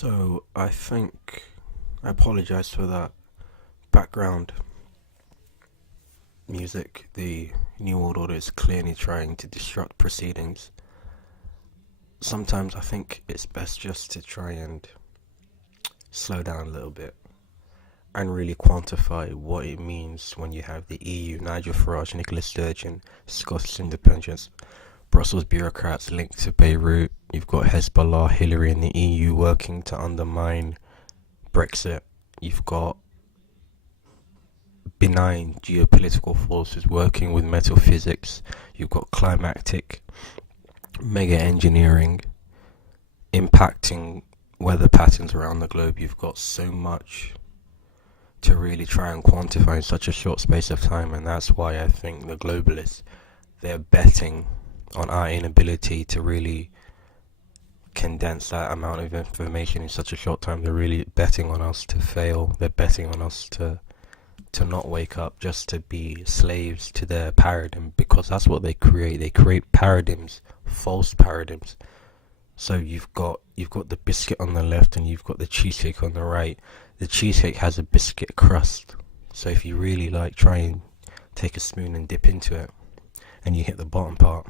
So I think I apologize for that background music. The New World Order is clearly trying to disrupt proceedings. Sometimes I think it's best just to try and slow down a little bit and really quantify what it means when you have the EU, Nigel Farage, Nicola Sturgeon, Scottish independence, Brussels bureaucrats linked to Beirut. You've got Hezbollah, Hillary, and the EU working to undermine Brexit. You've got benign geopolitical forces working with metaphysics. You've got climatic mega engineering impacting weather patterns around the globe. You've got so much to really try and quantify in such a short space of time, and that's why I think the globalists, they're betting on our inability to really condense that amount of information in such a short time. They're really betting on us to fail. They're betting on us to not wake up, just to be slaves to their paradigm, because that's what they create. They create paradigms, false paradigms. So you've got the biscuit on the left and you've got the cheesecake on the right. The cheesecake has a biscuit crust, so if you really try and take a spoon and dip into it and you hit the bottom part,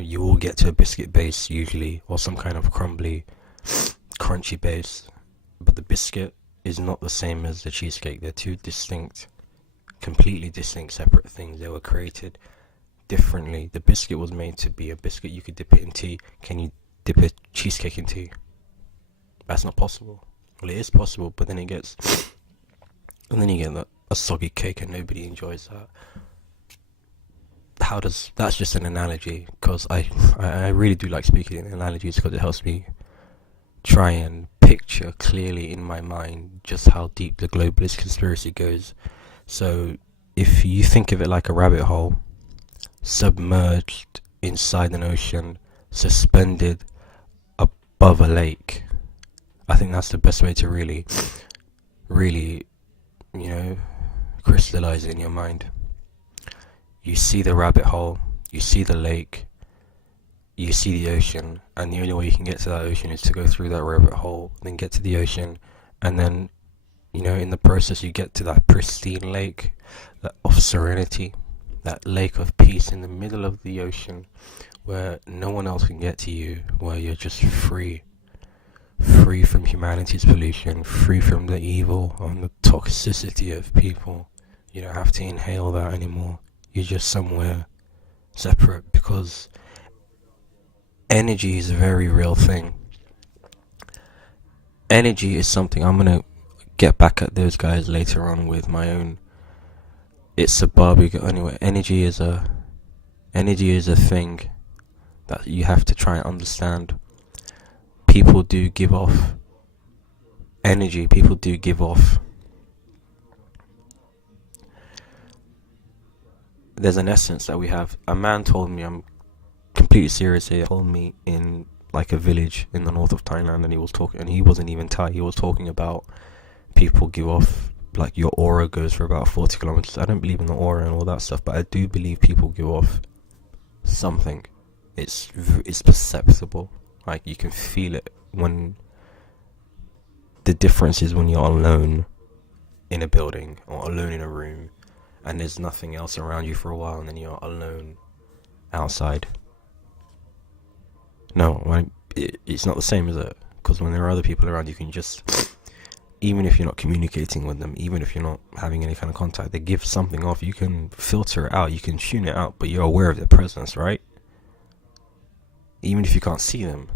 you will get to a biscuit base usually, or some kind of crumbly, crunchy base. But the biscuit is not the same as the cheesecake. They're two distinct, completely distinct, separate things. They were created differently. The biscuit was made to be a biscuit. You could dip it in tea. Can you dip a cheesecake in tea? That's not possible. Well, it is possible, but then you get a soggy cake, and nobody enjoys that. That's just an analogy, because I really do like speaking in analogies, because it helps me try and picture clearly in my mind just how deep the globalist conspiracy goes. So if you think of it like a rabbit hole, submerged inside an ocean, suspended above a lake, I think that's the best way to really crystallize it in your mind. You see the rabbit hole, you see the lake, you see the ocean, and the only way you can get to that ocean is to go through that rabbit hole, then get to the ocean, and then, in the process you get to that pristine lake of serenity, that lake of peace in the middle of the ocean, where no one else can get to you, where you're just free from humanity's pollution, free from the evil and the toxicity of people. You don't have to inhale that anymore. You're just somewhere separate, because energy is a very real thing. Energy is something I'm gonna get back at those guys later on with my own. It's a barbecue anyway. Energy is a thing that you have to try and understand. People do give off energy. People do give off. There's an essence that we have. A man told me, I'm completely serious here, told me in a village in the north of Thailand, and he wasn't even Thai. He was talking about people give off, your aura goes for about 40 kilometers. I don't believe in the aura and all that stuff, but I do believe people give off something. It's perceptible. You can feel it. When the difference is when you're alone in a building or alone in a room and there's nothing else around you for a while, and then you're alone outside. No, it's not the same, is it? Because when there are other people around, you can just, even if you're not communicating with them, even if you're not having any kind of contact, they give something off. You can filter it out, you can tune it out, but you're aware of their presence, right? Even if you can't see them.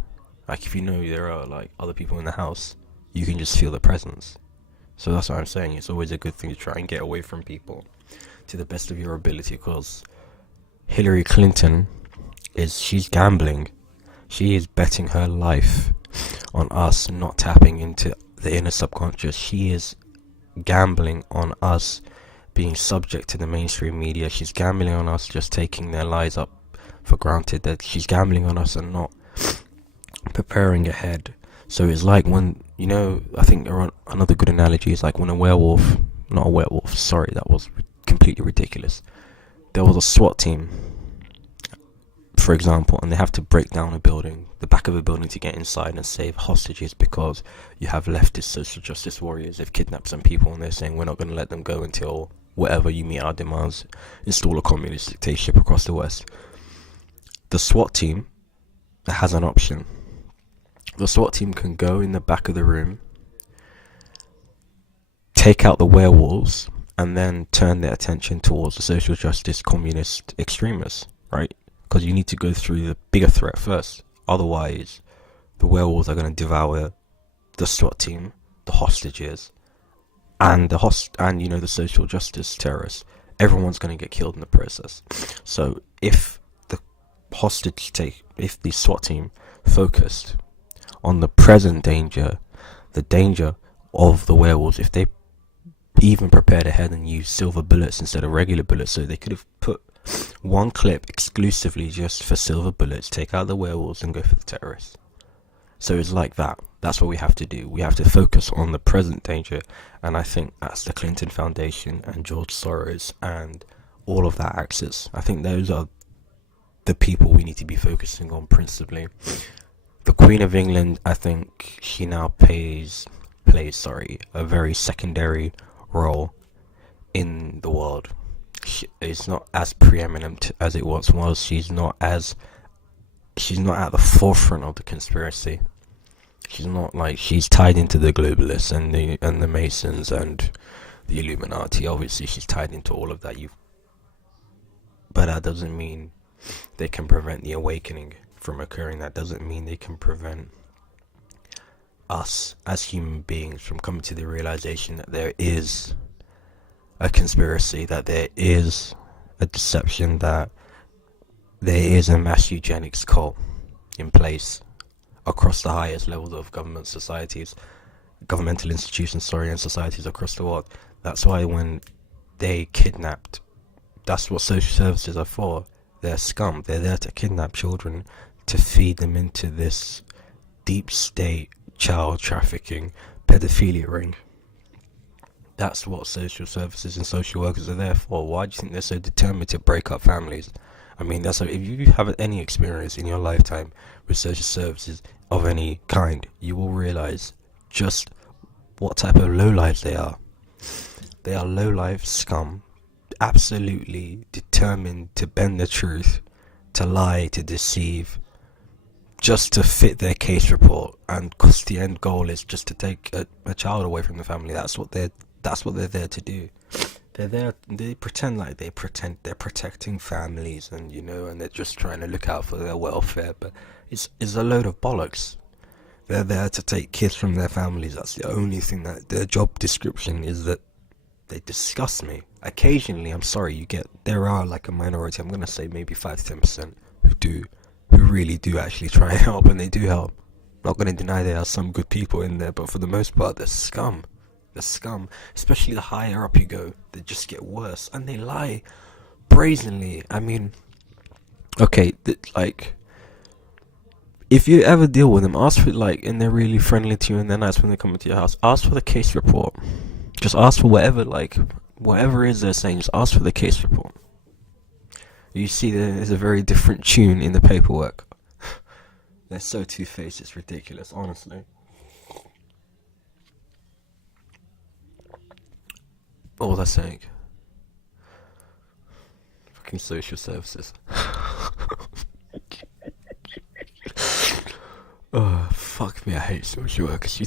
If you know there are other people in the house, you can just feel the presence. So that's what I'm saying. It's always a good thing to try and get away from people to the best of your ability, because Hillary Clinton she's gambling. She is betting her life on us not tapping into the inner subconscious. She is gambling on us being subject to the mainstream media. She's gambling on us just taking their lies up for granted. That she's gambling on us and not preparing ahead. So it's like when, I think another good analogy is like when that was completely ridiculous. There was a SWAT team for example, and they have to break down a building, the back of a building, to get inside and save hostages because you have leftist social justice warriors. They've kidnapped some people and they're saying we're not going to let them go until whatever you meet our demands, install a communist dictatorship across the West. The SWAT team has an option. The SWAT team can go in the back of the room, take out the werewolves, and then turn their attention towards the social justice communist extremists, right? Because you need to go through the bigger threat first. Otherwise, the werewolves are going to devour the SWAT team, the hostages, and the social justice terrorists. Everyone's going to get killed in the process. So if the SWAT team focused on the present danger, the danger of the werewolves, if they even prepared ahead and used silver bullets instead of regular bullets, so they could have put one clip exclusively just for silver bullets, take out the werewolves and go for the terrorists. So it's like that. That's what we have to do. We have to focus on the present danger, and I think that's the Clinton Foundation and George Soros and all of that axis. I think those are the people we need to be focusing on principally. The Queen of England, I think she now plays a very secondary role in the world. It's not as preeminent as it once was. She's not at the forefront of the conspiracy. She's tied into the globalists and the Masons and the Illuminati. Obviously, she's tied into all of that. But that doesn't mean they can prevent the awakening from occurring. That doesn't mean they can prevent us as human beings from coming to the realization that there is a conspiracy, that there is a deception, that there is a mass eugenics cult in place across the highest levels of governmental institutions, and societies across the world. That's why when they kidnapped, that's what social services are for. They're scum. They're there to kidnap children, to feed them into this deep state child trafficking pedophilia ring. That's what social services and social workers are there for. Why do you think they're so determined to break up families? I mean, if you have any experience in your lifetime with social services of any kind, you will realize just what type of lowlives they are. They are lowlife scum, absolutely determined to bend the truth, to lie, to deceive, just to fit their case report, and because the end goal is just to take a child away from the family. That's what they're there to do. They pretend they're protecting families, and and they're just trying to look out for their welfare, but it's a load of bollocks. They're there to take kids from their families. That's the only thing that their job description is. That they disgust me. Occasionally, I'm sorry, there are like a minority, I'm gonna say maybe 5 to 10% who really do actually try and help, and they do help. Not gonna deny there are some good people in there, but for the most part, they're scum. The scum, especially the higher up you go, they just get worse, and they lie brazenly. I mean, okay, if you ever deal with them, ask for and they're really friendly to you, and they're nice when they come into your house. Ask for the case report. Just ask for whatever it is they're saying. Just ask for the case report. You see, there's a very different tune in the paperwork. They're so two-faced, it's ridiculous, honestly. What was I saying? Fucking social services. Oh, fuck me, I hate social workers.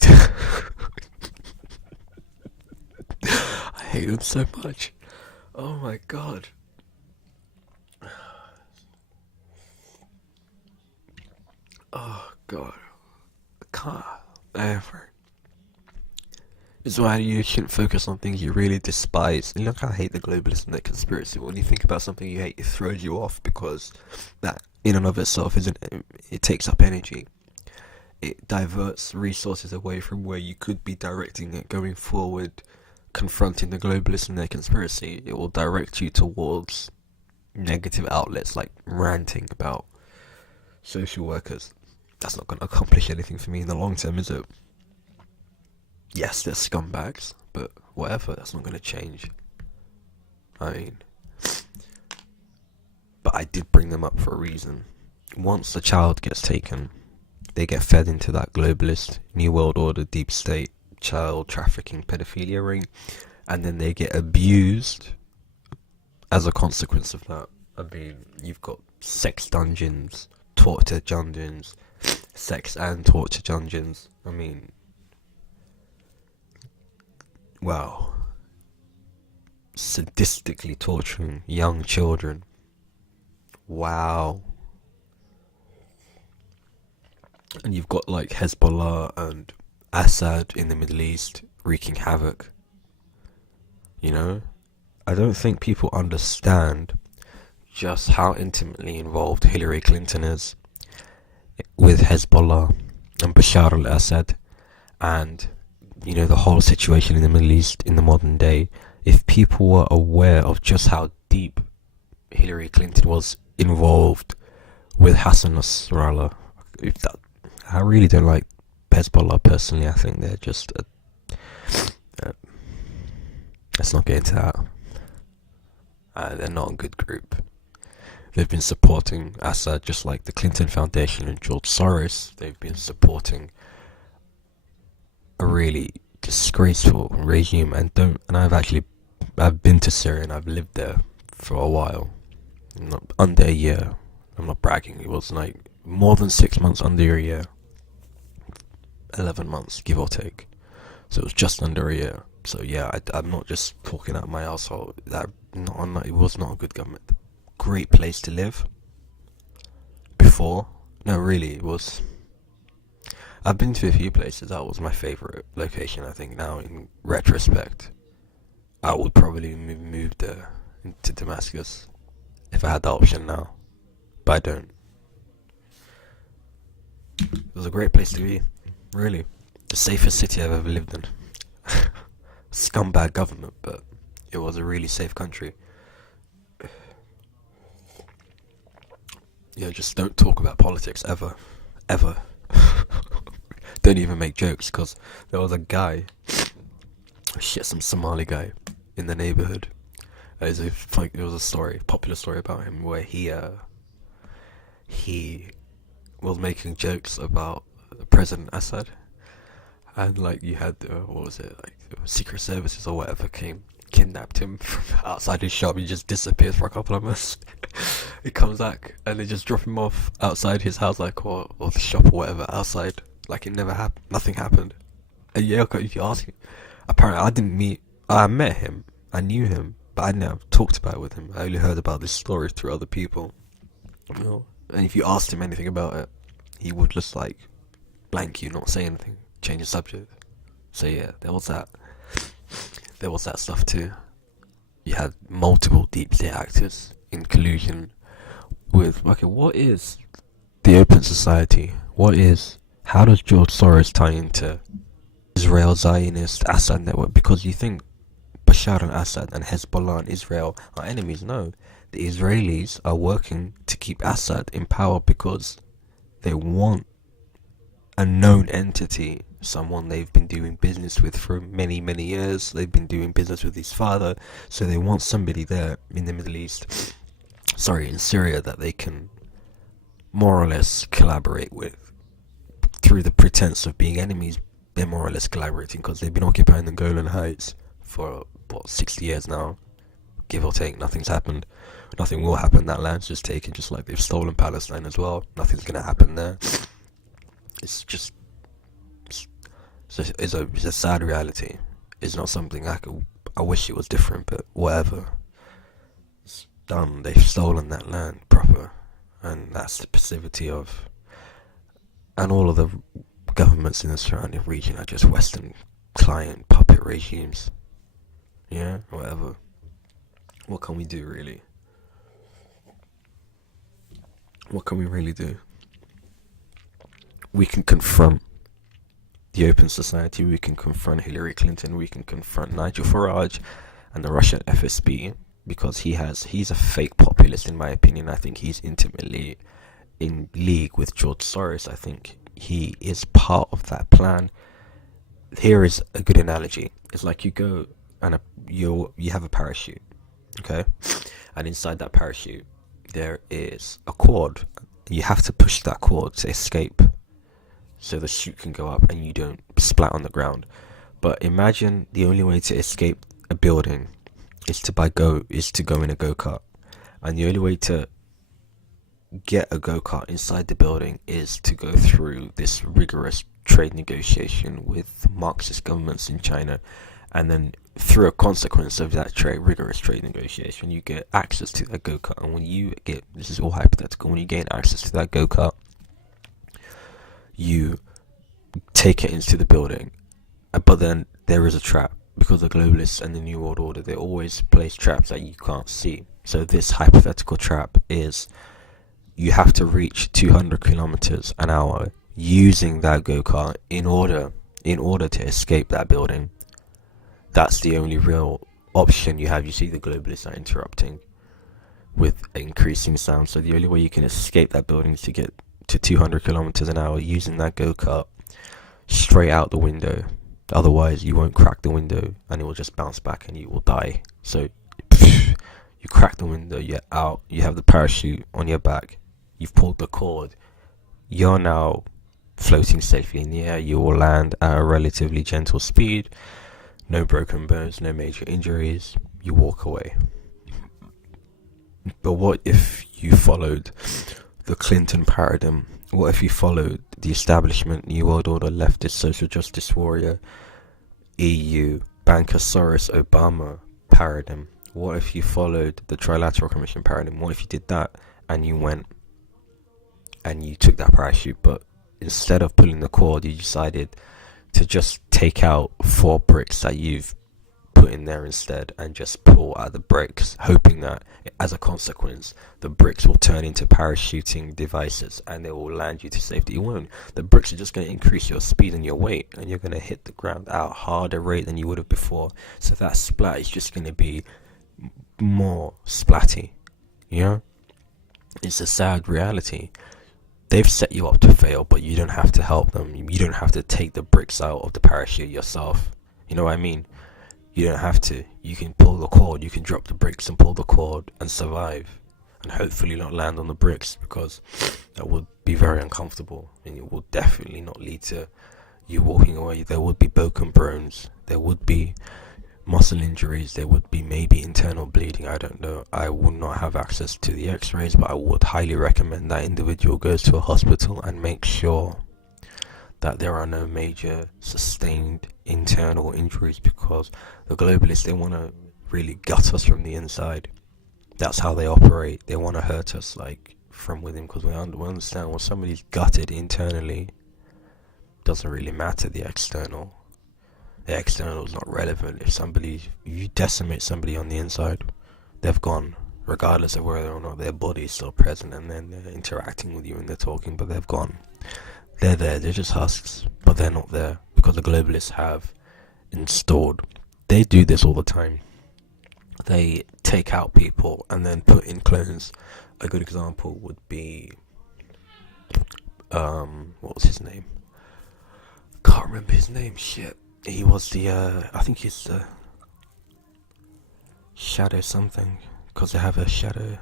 I hate them so much. Oh my god. Oh god. I can't ever. It's why you shouldn't focus on things you really despise. And look, I hate the globalists and the conspiracy. When you think about something you hate, it throws you off, because that in and of itself it takes up energy. It diverts resources away from where you could be directing it going forward, confronting the globalists and their conspiracy. It will direct you towards negative outlets like ranting about social workers. That's not going to accomplish anything for me in the long term, is it? Yes, they're scumbags, but whatever, that's not going to change. I mean, but I did bring them up for a reason. once the child gets taken, they get fed into that globalist, New World Order, deep state, child trafficking, pedophilia ring, and then they get abused as a consequence of that. I mean, you've got sex dungeons, torture dungeons, sex and torture dungeons. I mean, wow. Sadistically torturing young children. Wow. And you've got like Hezbollah and Assad in the Middle East wreaking havoc. You know? I don't think people understand just how intimately involved Hillary Clinton is with Hezbollah and Bashar al-Assad and, you know, the whole situation in the Middle East in the modern day. If people were aware of just how deep Hillary Clinton was involved with Hassan Nasrallah, I really don't like Hezbollah personally. I think they're just let's not get into that. They're not a good group. They've been supporting Assad just like the Clinton Foundation and George Soros. They've been supporting a really disgraceful regime, and I've been to Syria and I've lived there for a while. Under a year. I'm not bragging. It was like more than 6 months, under a year. 11 months, give or take. So it was just under a year. So yeah, I'm not just talking out my asshole. It was not a good government. Great place to live. Before, no, really, it was. I've been to a few places. That was my favorite location. I think now, in retrospect, I would probably move there to Damascus if I had the option now, but I don't. It was a great place to be. Really, the safest city I've ever lived in. Scumbag government, but it was a really safe country. Yeah, just don't talk about politics ever. Don't even make jokes, because there was a guy, some Somali guy in the neighborhood. There was a popular story about him where he was making jokes about President Assad, and like you had Secret Services or whatever kidnapped him from outside his shop. He just disappeared for a couple of months. He comes back and they just drop him off outside his house, or the shop or whatever, outside, like it never happened. Nothing happened. And yeah, if you ask me, apparently I met him, I knew him, but I never talked about it with him. I only heard about this story through other people. You know? And if you asked him anything about it, he would just like blank you, not say anything, change the subject. So yeah, there was that stuff too. You had multiple deep state actors in collusion with, what is the Open Society? How does George Soros tie into Israel Zionist Assad network? Because you think Bashar al-Assad and Hezbollah and Israel are enemies. No, the Israelis are working to keep Assad in power because they want a known entity, someone they've been doing business with for many, many years. They've been doing business with his father, so they want somebody there in the Middle East, in Syria, that they can more or less collaborate with. Through the pretense of being enemies, they're more or less collaborating because they've been occupying the Golan Heights for 60 years now, give or take. Nothing's happened. Nothing will happen. That land's just taken, just like they've stolen Palestine as well. Nothing's gonna happen there. It's a sad reality. It's not something I wish it was different, but whatever. It's done. They've stolen that land proper, and that's the passivity of. And all of the governments in the surrounding region are just Western client puppet regimes. Yeah, whatever. What can we do, really? What can we really do? We can confront the Open Society, we can confront Hillary Clinton, we can confront Nigel Farage and the Russian FSB, because he's a fake populist, in my opinion. I think he's intimately in league with George Soros. I think he is part of that plan. Here is a good analogy. It's like you go and you have a parachute, okay? And inside that parachute there is a cord, You have to push that cord to escape, so the chute can go up and you don't splat on the ground. But imagine the only way to escape a building is to go in a go-kart, and the only way to get a go-kart inside the building is to go through this rigorous trade negotiation with Marxist governments in China, and then through a consequence of that rigorous trade negotiation, you get access to that go-kart. And when you get, this is all hypothetical, when you gain access to that go-kart, you take it into the building. But then there is a trap, because the globalists and the New World Order, they always place traps that you can't see. So this hypothetical trap is, you have to reach 200 kilometers an hour using that go-kart in order to escape that building. That's the only real option you have. You see the globalists are interrupting with increasing sound, so the only way you can escape that building is to get to 200 kilometers an hour using that go-kart straight out the window. Otherwise you won't crack the window and it will just bounce back and you will die. So you crack the window, you're out, you have the parachute on your back, you've pulled the cord, you're now floating safely in the air. You will land at a relatively gentle speed, no broken bones, no major injuries, you walk away. But what if you followed the Clinton paradigm? What if you followed the establishment, New World Order, leftist social justice warrior, EU, banker Soros, Obama paradigm? What if you followed the Trilateral Commission paradigm? What if you did that and you went and you took that parachute, but instead of pulling the cord, you decided to just take out 4 bricks that you've put in there instead and just pull out the bricks, hoping that as a consequence the bricks will turn into parachuting devices and they will land you to safety. You won't. The bricks are just going to increase your speed and your weight, and you're going to hit the ground at a harder rate than you would have before. So that splat is just going to be more splatty. You know, it's a sad reality. They've set you up to fail, but you don't have to help them. You don't have to take the bricks out of the parachute yourself. You know what I mean? You don't have to. You can pull the cord, you can drop the bricks and pull the cord and survive, and hopefully not land on the bricks, because that would be very uncomfortable and it will definitely not lead to you walking away. There would be broken bones, there would be muscle injuries, there would be maybe internal bleeding. I don't know. I would not have access to the x-rays, but I would highly recommend that individual goes to a hospital and make sure that there are no major sustained internal injuries, because the globalists, they want to really gut us from the inside. That's how they operate. They want to hurt us like from within, because we understand when somebody's gutted internally, doesn't really matter the external. The external is not relevant. If you decimate somebody on the inside, they've gone, regardless of whether or not their body is still present and then they're interacting with you and they're talking, but they've gone. They're there, they're just husks, but they're not there because the globalists have installed. They do this all the time. They take out people and then put in clones. A good example would be, what was his name? Can't remember his name, shit. He was the, I think he's the Shadow something, because they have a Shadow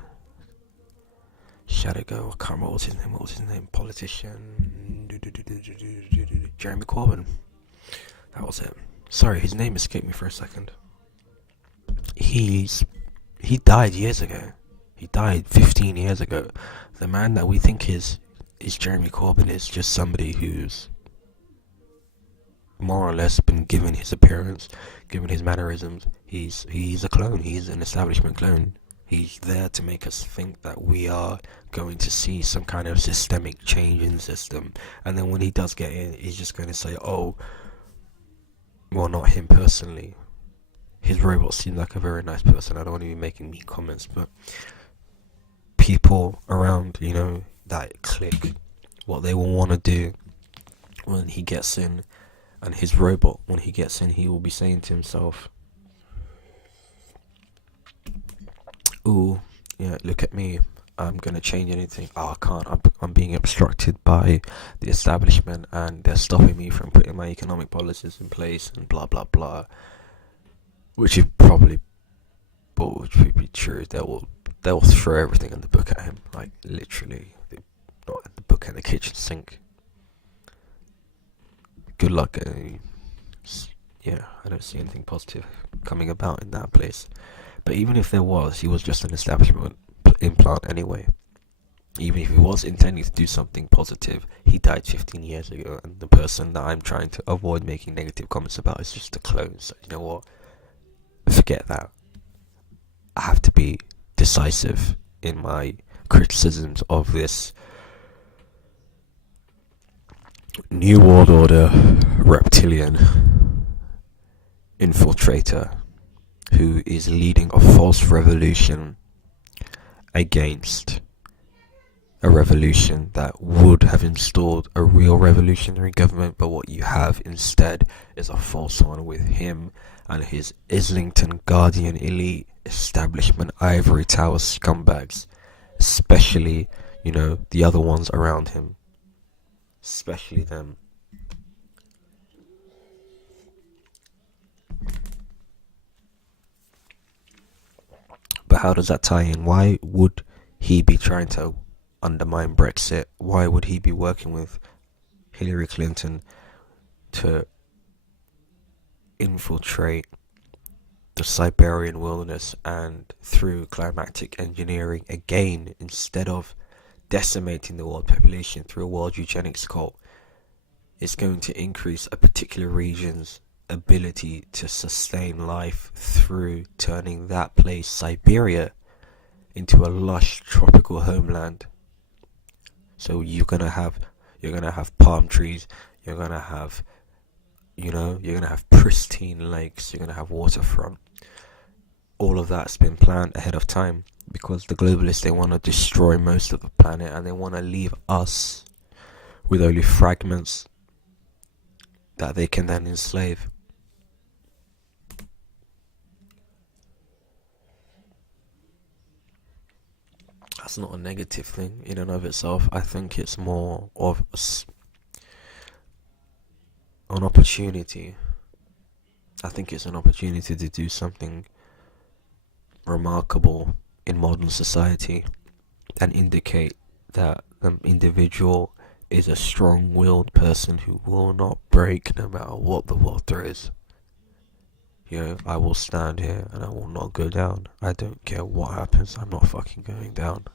Go, I can't remember what was his name, politician, Jeremy Corbyn, that was it. Sorry, his name escaped me for a second. He died years ago. He died 15 years ago. The man that we think is Jeremy Corbyn is just somebody who's more or less been given his appearance, given his mannerisms. He's a clone. He's an establishment clone. He's there to make us think that we are going to see some kind of systemic change in the system. And then when he does get in, he's just going to say, oh, well, not him personally. His robot seems like a very nice person. I don't want to be making mean comments, but people around, that clique, what they will want to do when he gets in, and his robot, when he gets in, he will be saying to himself, ooh, yeah, look at me, I'm going to change anything. Oh, I can't, I'm being obstructed by the establishment and they're stopping me from putting my economic policies in place and blah, blah, blah. Which is probably, but which would be true. They'll throw everything in the book at him, like literally. look at the kitchen sink. Good luck. Yeah, I don't see anything positive coming about in that place. But even if there was, he was just an establishment implant anyway. Even if he was intending to do something positive, he died 15 years ago, and the person that I'm trying to avoid making negative comments about is just a clone. So you know what? Forget that. I have to be decisive in my criticisms of this New World Order reptilian infiltrator who is leading a false revolution against a revolution that would have installed a real revolutionary government, but what you have instead is a false one with him and his Islington Guardian elite establishment ivory tower scumbags, especially, the other ones around him, especially them. But how does that tie in? Why would he be trying to undermine Brexit? Why would he be working with Hillary Clinton to infiltrate the Siberian wilderness and through climatic engineering again, instead of decimating the world population through a world eugenics cult? It's going to increase a particular region's ability to sustain life through turning that place, Siberia, into a lush tropical homeland. So you're gonna have palm trees, you're gonna have pristine lakes, you're gonna have waterfront. All of that's been planned ahead of time because the globalists, they want to destroy most of the planet and they want to leave us with only fragments that they can then enslave. That's not a negative thing in and of itself. I think it's more of an opportunity. I think it's an opportunity to do something remarkable in modern society and indicate that the individual is a strong-willed person who will not break no matter what the world there is. I will stand here and I will not go down. I don't care what happens, I'm not fucking going down.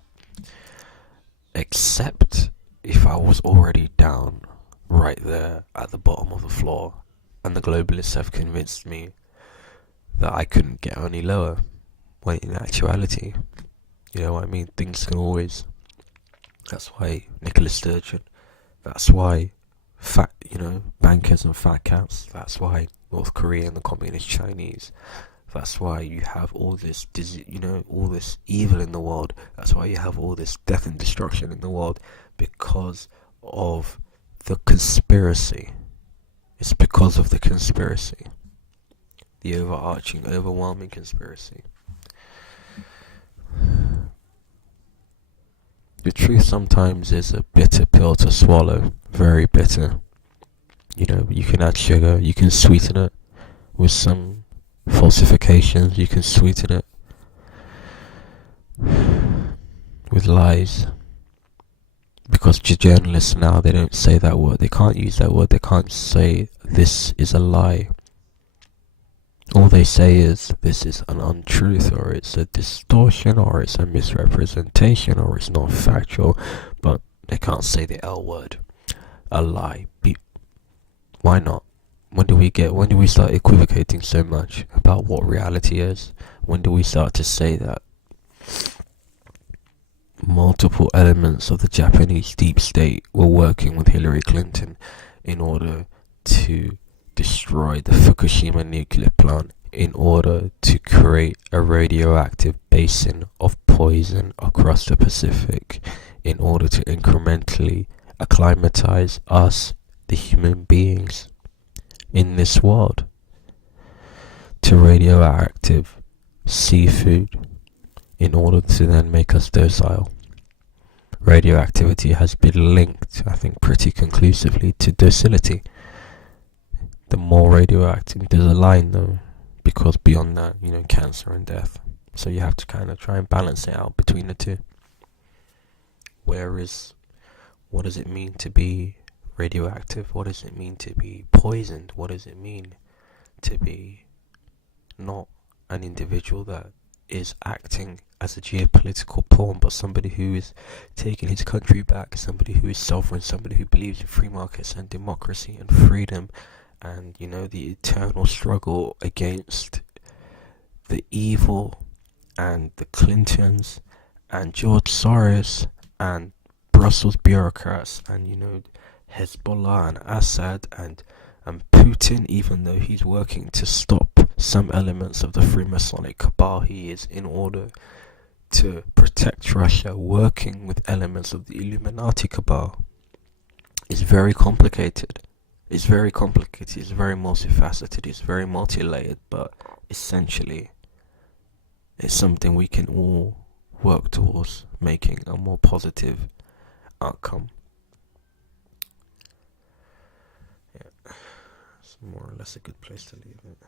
Except if I was already down right there at the bottom of the floor and the globalists have convinced me that I couldn't get any lower, when in actuality, things can always. That's why Nicola Sturgeon, that's why bankers and fat cats, that's why North Korea and the communist Chinese, that's why you have all this all this evil in the world, that's why you have all this death and destruction in the world, because of the conspiracy. It's because of the conspiracy, the overarching, overwhelming conspiracy. The truth sometimes is a bitter pill to swallow, very bitter. You can add sugar, you can sweeten it with some falsifications, you can sweeten it with lies. Because journalists now, they don't say that word, they can't use that word, they can't say this is a lie. All they say is this is an untruth, or it's a distortion, or it's a misrepresentation, or it's not factual, but they can't say the L word, a lie. Why not? When do we start equivocating so much about what reality is? When do we start to say that multiple elements of the Japanese deep state were working with Hillary Clinton in order to destroy the Fukushima nuclear plant, in order to create a radioactive basin of poison across the Pacific, in order to incrementally acclimatize us, the human beings in this world, to radioactive seafood, in order to then make us docile. Radioactivity has been linked, I think, pretty conclusively to docility. The more radioactive, there's a line though, because beyond that, cancer and death. So you have to kind of try and balance it out between the two. Where is What does it mean to be radioactive? What does it mean to be poisoned? What does it mean to be not an individual that is acting as a geopolitical pawn, but somebody who is taking his country back, somebody who is sovereign, somebody who believes in free markets and democracy and freedom, and the eternal struggle against the evil and the Clintons and George Soros and Brussels bureaucrats and Hezbollah and Assad and Putin, even though he's working to stop some elements of the Freemasonic cabal he is in order to protect Russia, working with elements of the Illuminati cabal. It's very complicated. It's very multifaceted, it's very multi-layered, but essentially it's something we can all work towards making a more positive outcome. Yeah, it's more or less a good place to leave it.